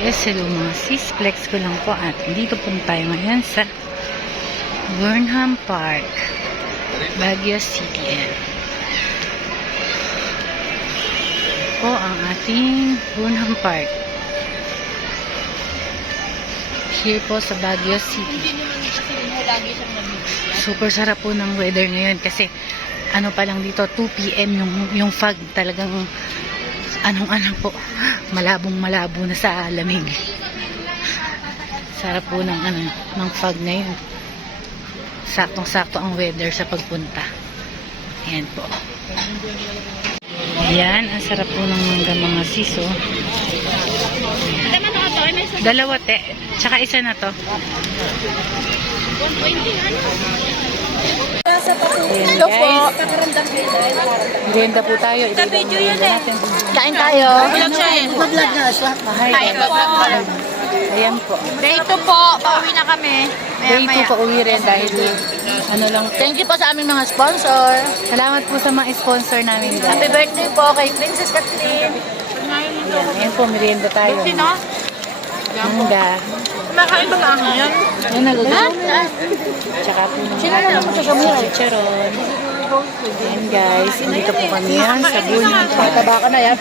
Yes, hello mga sis. Flex ko lang po at dito po tayo ngayon sa Burnham Park, Baguio City. Po ang ating Burnham Park. Here po sa Baguio City. Super sarap po ng weather ngayon kasi ano pa lang dito 2 PM yung fog talagang anong po, malabong-malabo na sa lamig. Sarap po ng fog ngayon. Saktong-sakto ang weather sa pagpunta. Ayan po. Ayan, ang sarap po ng mangga mga siso. Dalawa te, tsaka isa na to. 120 ano? Ayan guys, merienda po tayo. Ka-video yun eh. Kain tayo. Vlog siya eh. Vlog na siya. Kain po. Ayan po. Day 2 po, pauwi na kami. Day 2 pa uwi rin dahil ano lang. Thank you po sa aming mga sponsor. Salamat po sa mga sponsor namin guys. Happy birthday po kay Princess Kathleen. Ayan po, merienda tayo. Sino? Mangga. Kumakain ba ang yan? Ayan, nagugutom. Tsaka po mga chicharon. Ayan guys, dito po kami yan sa Burnham Park. Taba ka na yan.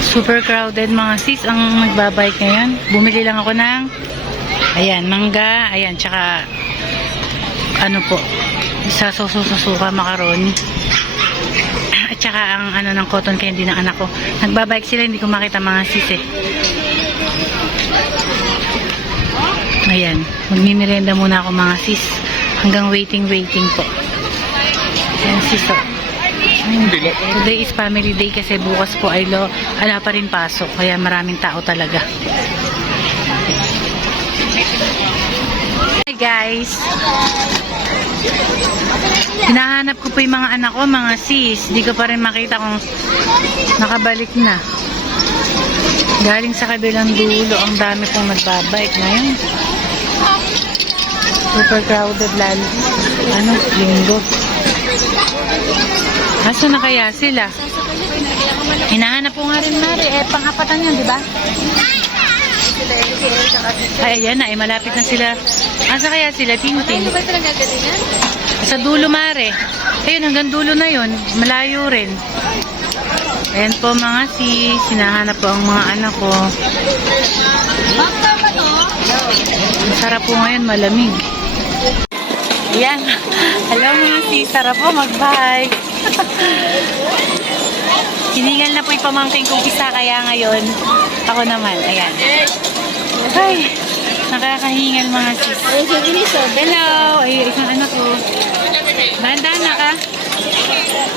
Super crowded mga sis ang nagbabike ngayon. Bumili lang ako ng ayan, mangga, ayan, tsaka ano po, sa susuka macaroni. At tsaka ang ano ng cotton candy ng anak ko. Nagbabike sila, hindi ko makita mga sis eh. Ayan, magmimirenda muna ako mga sis. Hanggang waiting po. Ayan sis oh. Today is family day kasi bukas po ay ala pa rin pasok. Kaya maraming tao talaga. Hi guys. Hinahanap ko po yung mga anak ko, mga sis. Di ko pa rin makita kung nakabalik na. Galing sa kabilang dulo. Ang dami pong nagbabike ngayon. Super crowded lalo. Linggo. Aso na kaya sila? Hinahanap po nga rin Mari. Pang-apatan yun, di ba? Ay, ayan na. Malapit na sila. Asa kaya sila? Tintin. Sa dulo, Mari. Ayun, hanggang dulo na yun. Malayo rin. Ayan po mga sis. Hinahanap po ang mga anak ko. Masarap po ngayon, malamig. Ayan. Hello mga sis. Sarap po mag-bike. Hiningal na po yung pamangkin kong isa kaya ngayon ako naman. Ayan. Ay, nakakahingal mga sis. Hello. Ay, isang anak ko. Dahan-dahan na ka.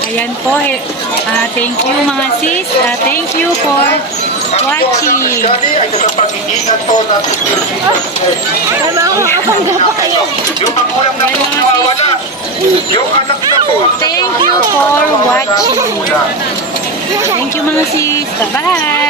Ayan po. Thank you mga sis. Thank you for watching. Thank you for watching. Thank you mga sis. Bye-bye.